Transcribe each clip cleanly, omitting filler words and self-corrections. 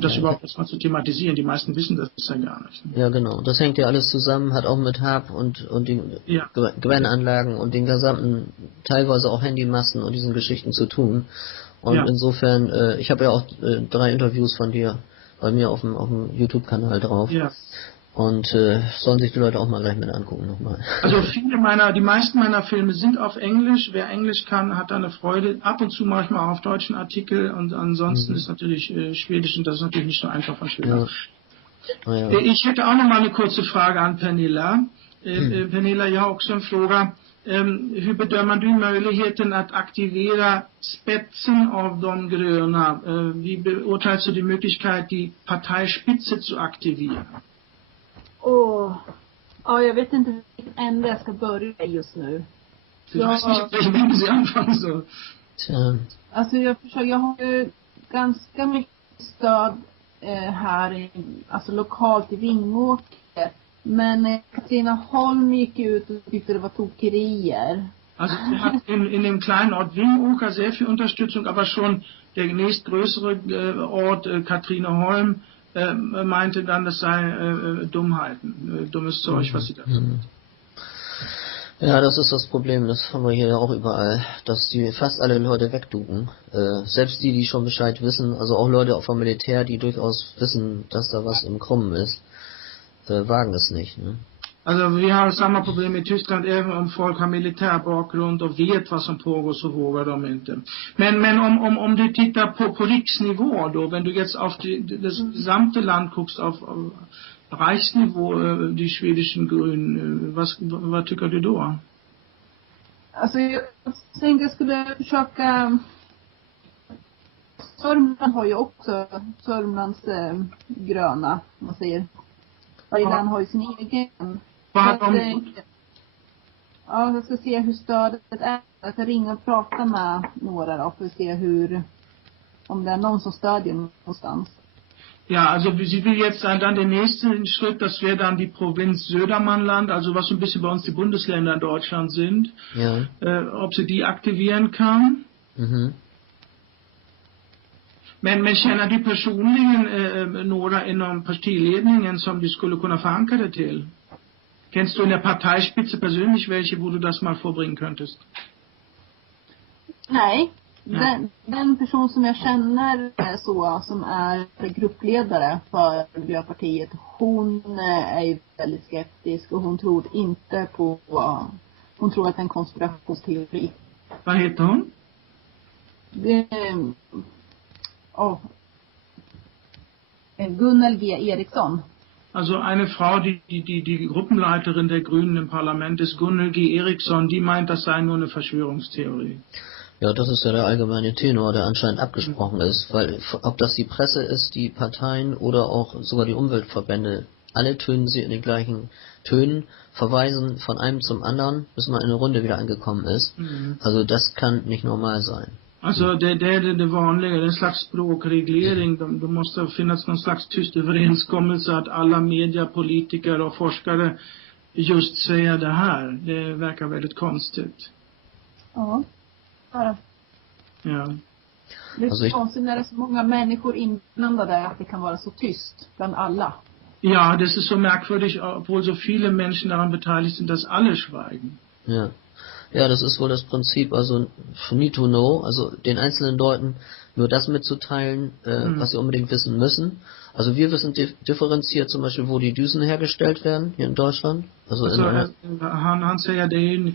Und das überhaupt erstmal zu thematisieren. Die meisten wissen das ja gar nicht. Ja, genau. Das hängt ja alles zusammen, hat auch mit Hub und den Gewännanlagen und den gesamten, teilweise auch Handymasten und diesen Geschichten zu tun. Und insofern, ich habe ja auch 3 Interviews von dir bei mir auf dem YouTube-Kanal drauf. Ja. Und sollen sich die Leute auch mal gleich mit angucken nochmal. Also die meisten meiner Filme sind auf Englisch. Wer Englisch kann, hat da eine Freude. Ab und zu mache ich mal auch auf deutschen Artikel und ansonsten ist natürlich Schwedisch und das ist natürlich nicht so einfach von Schülern. Ja. Ich hätte auch noch mal eine kurze Frage an Pernilla. Pernilla, jag har också en fråga. Hur bedömer du möjligheten att aktivera spetsen av de gröna? Wie beurteilst du die Möglichkeit, die Parteispitze zu aktivieren? Ja, jag vet inte vilken ände jag ska börja just nu. Alltså jag har ju ganska mycket stöd här alltså lokalt i Vingåker. Men Katrineholm gick ut och tyckte det var tokerier. Also sie hat in dem kleinen Ort Vingåker sehr viel Unterstützung, aber schon der nächstgrößere Ort Katrineholm meinte dann, das sei Dummheiten, dummes Zeug, was sie da tun. Ja, das ist das Problem, das haben wir hier ja auch überall, dass die fast alle Leute wegduken. Selbst die schon Bescheid wissen, also auch Leute vom Militär, die durchaus wissen, dass da was im Krummen ist, wagen es nicht. Ne? Also vi har samma problem i Tyskland, även om folk har militärbakgrund och vet vad som pågår så vågar de inte. Men om du tittar på riksnivå då, wenn du jetzt auf das gesamte Land guckst, auf Reichsnivå, die schwedischen Grünen, was tycker du då? Alltså jag tänkte jag skulle försöka. Sörmland har ju också Sörmlands gröna, man säger. Varje land har ju sin egen. Jag ska se hur stödet är. Jag ska ringa och prata med några då för att se om det är någon som stödjer någonstans. Ja, also sie will jetzt dann den nächsten Schritt, das wäre dann die Provinz Södermanland, also was so ein bisschen bei uns die Bundesländer in Deutschland sind. Ja. Ob sie die aktivieren kann. Men känner du personligen några inom partiledningen som du skulle kunna förankra det till? Kennst du in der Parteispitze persönlich welche, wo du das mal vorbringen könntest? Nej. Den person som jag känner som är gruppledare för Miljöpartiet, hon är ju väldigt skeptisk och hon tror inte på, hon tror att det är en konspirationsteori. Vad heter hon? Gunnel G. Eriksson. Also eine Frau, die Gruppenleiterin der Grünen im Parlament ist, Gunnel G. Eriksson, die meint, das sei nur eine Verschwörungstheorie. Ja, das ist ja der allgemeine Tenor, der anscheinend abgesprochen ist, weil ob das die Presse ist, die Parteien oder auch sogar die Umweltverbände, alle tönen sie in den gleichen Tönen, verweisen von einem zum anderen, bis man in eine Runde wieder angekommen ist. Also das kann nicht normal sein. Alltså det vanliga, det är en slags språkreglering. Det måste finnas någon slags tyst överenskommelse att alla media, politiker och forskare just säger det här. Det verkar väldigt konstigt. Ja. Det är så konstigt när det är så många människor inblandade att det kan vara så tyst bland alla. Ja, das ist so merkwürdig, obwohl so viele Menschen daran beteiligt sind, dass alle schweigen. Ja, das ist wohl das Prinzip, also need to know, also den einzelnen Leuten nur das mitzuteilen, was sie unbedingt wissen müssen. Also wir wissen differenziert zum Beispiel, wo die Düsen hergestellt werden, hier in Deutschland. Also han säger det är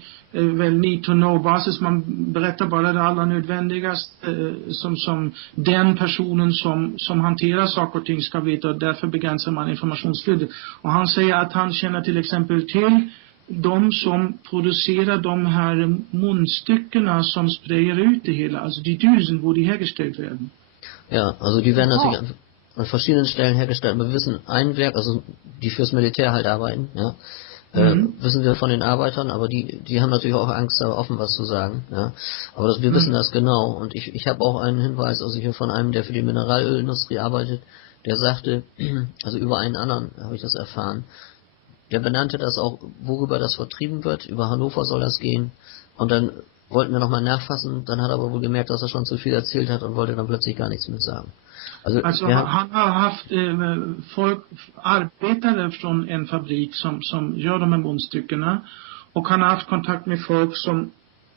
väl need to know basis, man berättar bara det allra nödvändigaste som den personen som hanterar saker och ting ska veta, och därför begränsar man informationsflödet. Och han säger att han känner till exempel till de som producerar de här munstyckena som sprayar ut det hela, also die Düsen, wo die hergestellt werden. Ja, also die werden natürlich an verschiedenen Stellen hergestellt, aber wir wissen ein Werk, also die fürs Militär halt arbeiten, ja, wissen wir von den Arbeitern, aber die haben natürlich auch Angst, da offen was zu sagen, ja, aber wir wissen das genau, und ich habe auch einen Hinweis, also hier von einem, der für die Mineralölindustrie arbeitet, der sagte, also über einen anderen habe ich das erfahren, der benannte das auch, worüber das vertrieben wird, über Hannover soll das gehen, und dann wollten wir nochmal nachfassen, dann hat er aber wohl gemerkt, dass er schon zu viel erzählt hat und wollte dann plötzlich gar nichts mehr sagen. Alltså han har haft arbetare från en fabrik som gör de här munstyckena, och han har haft kontakt med folk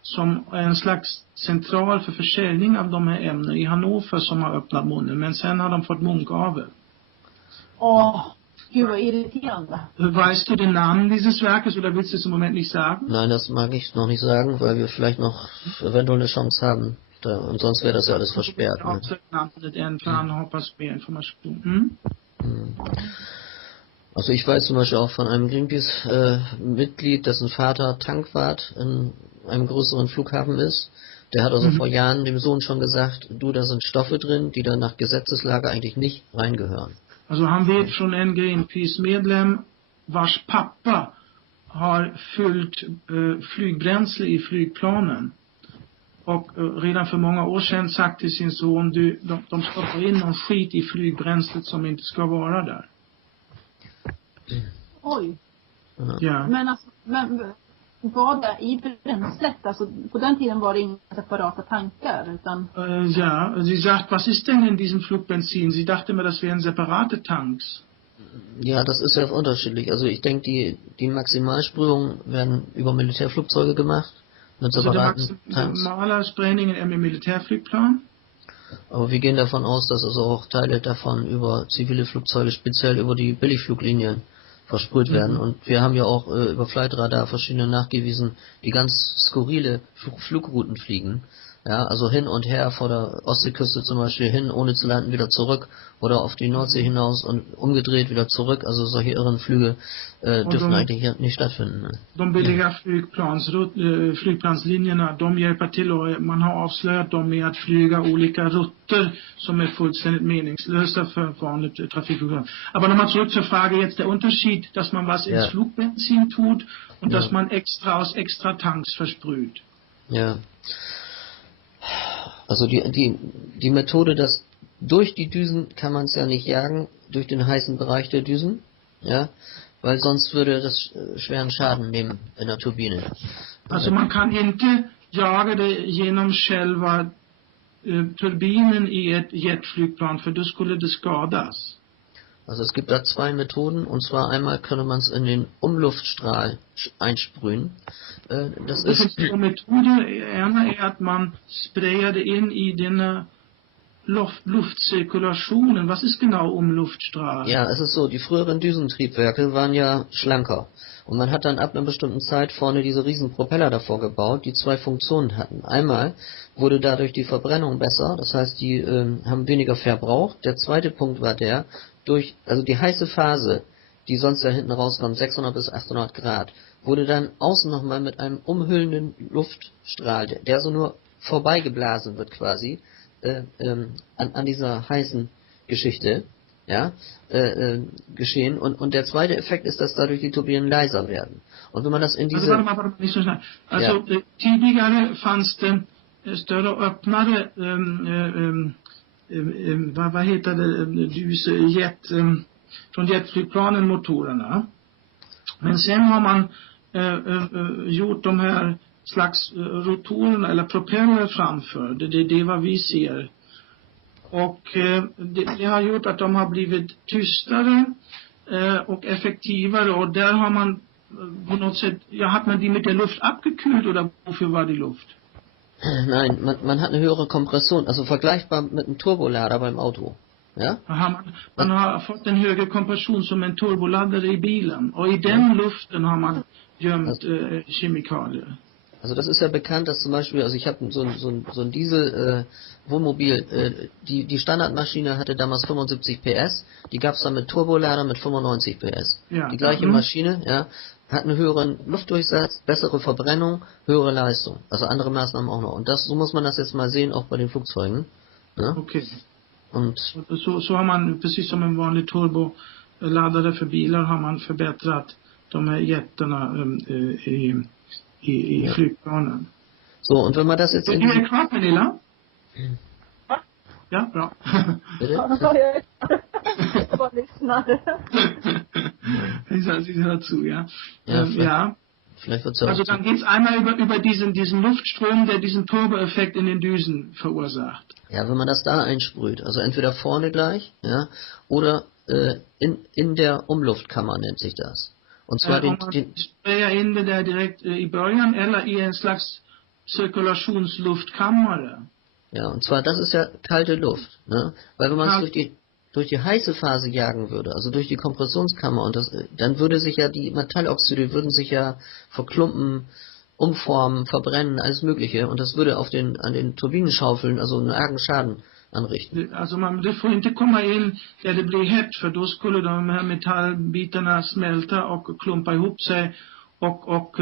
som är en slags central för försäljning av de här ämnena i Hannover, som har öppnat munnen, men sen har de fått mungavel. Gud, vad irriterande. Weißt du den Namen dieses Werkes oder willst du es im Moment nicht sagen? Nein, das mag ich noch nicht sagen, weil wir vielleicht noch eventuell eine Chance haben. Und sonst wäre das ja alles versperrt. Ne? Also ich weiß zum Beispiel auch von einem Greenpeace-Mitglied, dessen Vater Tankwart in einem größeren Flughafen ist. Der hat also vor Jahren dem Sohn schon gesagt, du, da sind Stoffe drin, die da nach Gesetzeslage eigentlich nicht reingehören. Also han vet från en Greenpeace-medlem vars pappa har fyllt flygbränsle i flygplanen. Och redan för många år sedan sagt till sin son, de stoppar in någon skit i flygbränslet som inte ska vara där. Oj. Ja. Men alltså, var det i bränslet? Alltså, på den tiden var det inga separata tankar, utan... Ja, sie sagt, was ist denn in diesem Flugbenzin? Sie dachte immer, das wären separate Tanks. Ja, das ist ja unterschiedlich. Also ich denke, die Maximalsprühungen werden über Militärflugzeuge gemacht. Mit separaten Tanks. Normaler Sprayning im Militärflugplan. Aber wir gehen davon aus, dass also auch Teile davon über zivile Flugzeuge, speziell über die Billigfluglinien, versprüht werden. Und wir haben ja auch über Flightradar verschiedene nachgewiesen, die ganz skurrile Flugrouten fliegen. Ja, also hin und her vor der Ostseeküste zum Beispiel hin, ohne zu landen, wieder zurück, oder auf die Nordsee hinaus und umgedreht wieder zurück. Also solche irren Flüge dürfen eigentlich hier nicht stattfinden. Ne? De billiga flygplanslinjerna, de hjälper till, och man har avslöjat dem med att flyga olika rutter som är fullständigt meningslösa för vanligt trafikflygplan. Aber nochmal zurück zur Frage jetzt, der Unterschied, dass man was ins Flugbenzin tut und dass man aus extra Tanks versprüht. Ja. Also die Methode, dass durch die Düsen kann man es ja nicht jagen, durch den heißen Bereich der Düsen, ja, weil sonst würde das schweren Schaden nehmen in der Turbine. Also man kann inte jaga det genom själva turbinen i ett jetflygplan, för då skulle det skadas. Also es gibt da zwei Methoden, und zwar einmal könnte man es in den Umluftstrahl einsprühen. Das ist die Methode, ena är att man sprayar det in i den Luftzirkulationen. Was ist genau Umluftstrahl? Ja, es ist so, die früheren Düsentriebwerke waren ja schlanker. Und man hat dann ab einer bestimmten Zeit vorne diese riesen Propeller davor gebaut, die zwei Funktionen hatten. Einmal wurde dadurch die Verbrennung besser, das heißt, die haben weniger Verbrauch. Der zweite Punkt war also die heiße Phase, die sonst da hinten rauskommt, 600 bis 800 Grad, wurde dann außen nochmal mit einem umhüllenden Luftstrahl, der so nur vorbeigeblasen wird quasi, an dieser heißen Geschichte, ja, geschehen. Und der zweite Effekt ist, dass dadurch die Turbinen leiser werden. Und wenn man das in diese... Also, nicht so schnell. Also, tidigare fanns det större och öppnare vad heter det, från jetflygplanen, motorerna. Men sen har man gjort de här slags rotorerna eller propeller framför. Det är vad vi ser. Och det har gjort att de har blivit tystare och effektivare, och där har man på något sätt, hat man die mit der Luft abgekühlt oder wofür war die Luft? Nein, man hat eine höhere Kompression, also vergleichbar mit einem Turbolader beim Auto. Ja? Aha, man har fått en högre kompression som en turboladdare i bilen, och i den luften har man gömt Chemikalier. Also das ist ja bekannt, dass zum Beispiel, also ich habe so ein Diesel-Wohnmobil, die Standardmaschine hatte damals 75 PS, die gab es dann mit Turbolader mit 95 PS. Ja. Die gleiche Maschine, ja, hat einen höheren Luftdurchsatz, bessere Verbrennung, höhere Leistung. Also andere Maßnahmen auch noch. Und so muss man das jetzt mal sehen, auch bei den Flugzeugen. Ja? Okay. Und so har man, precis som en vanlig turboladdare för bilar, har man förbättrat de här jättarna i flygplanen. So, und wenn man das jetzt in... Är du kvar, Pernilla? Ja, bra. Bitte? Jag bara lyssnar. Sie hört zu, ja. Ja. Vielleicht wird's ja Also auch dann geht es einmal über diesen Luftstrom, der diesen Turboeffekt in den Düsen verursacht. ja, wenn man das da einsprüht, also entweder vorne gleich, ja, oder in der Umluftkammer nennt sich das. Und zwar Om man sprayar in det där direkt i början eller i en slags cirkulationsluftkammare. ja, und zwar das ist ja kalte Luft, ne? Weil wenn man es durch die heiße Phase jagen würde, also durch die Kompressionskammer und dann würde sich ja die Metalloxide würden sich ja verklumpen, umformen, verbrennen, alles Mögliche und das würde an den Turbinenschaufeln also einen argen Schaden anrichten. Alltså det får inte komma in där det blir hett, för då skulle de här metallbitarna smälta och klumpa ihop sig och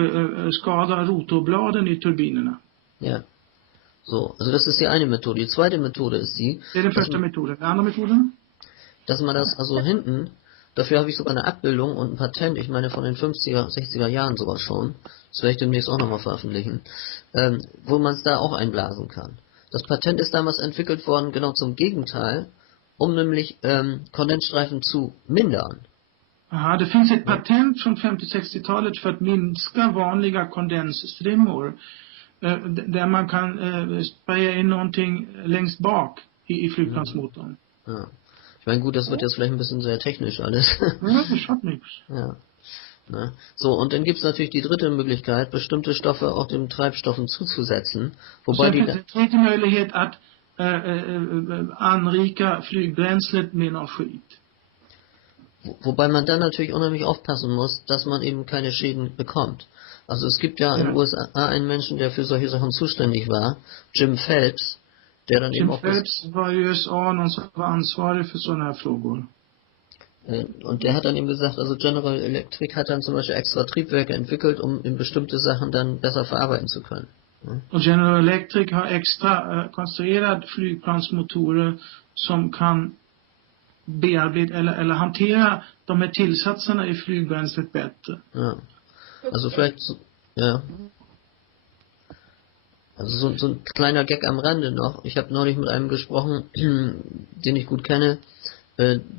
skada rotorbladen i turbinerna. Ja. So, also das ist die eine Methode. Die zweite Methode ist Det är den första metoden. Den andra metoden? dass man das also hinten, dafür habe ich sogar eine Abbildung und ein Patent, ich meine von den 50er, 60er Jahren sogar schon, das werde ich demnächst auch nochmal veröffentlichen, wo man es da auch einblasen kann. Das Patent ist damals entwickelt worden, genau zum Gegenteil, um nämlich Kondensstreifen zu mindern. Aha, det finns ett patent från 50-60-talet för att minska vanliga kondensstrimmor. Där man kan spraya in någonting längst bak i flygplansmotorn. Ja. Ich meine, gut, das wird jetzt vielleicht ein bisschen sehr technisch alles. Ja, das schadet nichts. Ja. Ne? So, und dann gibt es natürlich die dritte Möglichkeit, bestimmte Stoffe auch den Treibstoffen zuzusetzen. Wobei die tredje möjlighet att anrika flygbränslet med någon skit. Wobei man dann natürlich unheimlich aufpassen muss, dass man eben keine Schäden bekommt. Also es gibt ja in den USA einen Menschen, der für solche Sachen zuständig war, Jim Phelps, der dann eben auch... Jim Phelps war i USA någon som var ansvarig för sådana här frågor. Und der hat dann eben gesagt, also General Electric hat dann zum Beispiel extra Triebwerke entwickelt, um in bestimmte Sachen dann besser verarbeiten zu können. Och General Electric har extra konstruerat flygplansmotorer som kan bearbeta eller hantera de här tillsatserna i flygbränslet bättre. Ja. Also vielleicht, ja. Also so ein kleiner Gag am Rande noch. Ich habe neulich mit einem gesprochen, den ich gut kenne.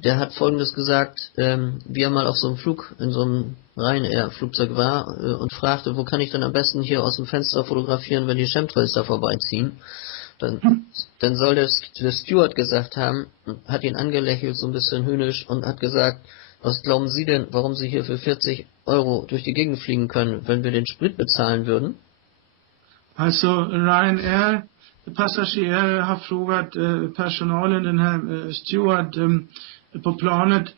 Der hat Folgendes gesagt, wie er mal auf so einem Flug, in so einem Ryanair-Flugzeug war und fragte, wo kann ich denn am besten hier aus dem Fenster fotografieren, wenn die Chemtrails da vorbeiziehen. Dann soll der Steward gesagt haben, hat ihn angelächelt, so ein bisschen höhnisch, und hat gesagt, was glauben Sie denn, warum Sie hier für 40 Euro durch die Gegend fliegen können, wenn wir den Sprit bezahlen würden? Also Ryanair passagerare har frågat personalen, den här steward på planet,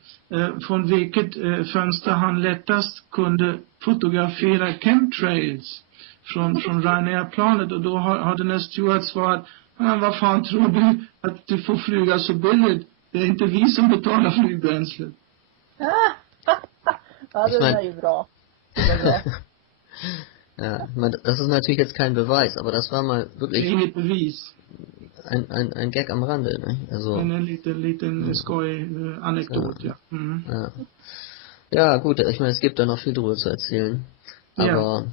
från vilket fönster han lättast kunde fotografera chemtrails från Ryanair-planet, och då har den här steward svarat, vad fan tror du att du får flyga så billigt? Det är inte vi som betalar flygbränslet. Ja, det är ju bra. Ja, das ist natürlich jetzt kein Beweis, aber das war mal wirklich inget bevis. Ein Gag am Rande, ne? Also En liten skoj anekdot, ja. Ja. Ja, gut, ich meine, es gibt da noch viel drüber zu erzählen, aber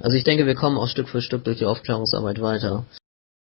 also ich denke, wir kommen auch Stück für Stück durch die Aufklärungsarbeit weiter.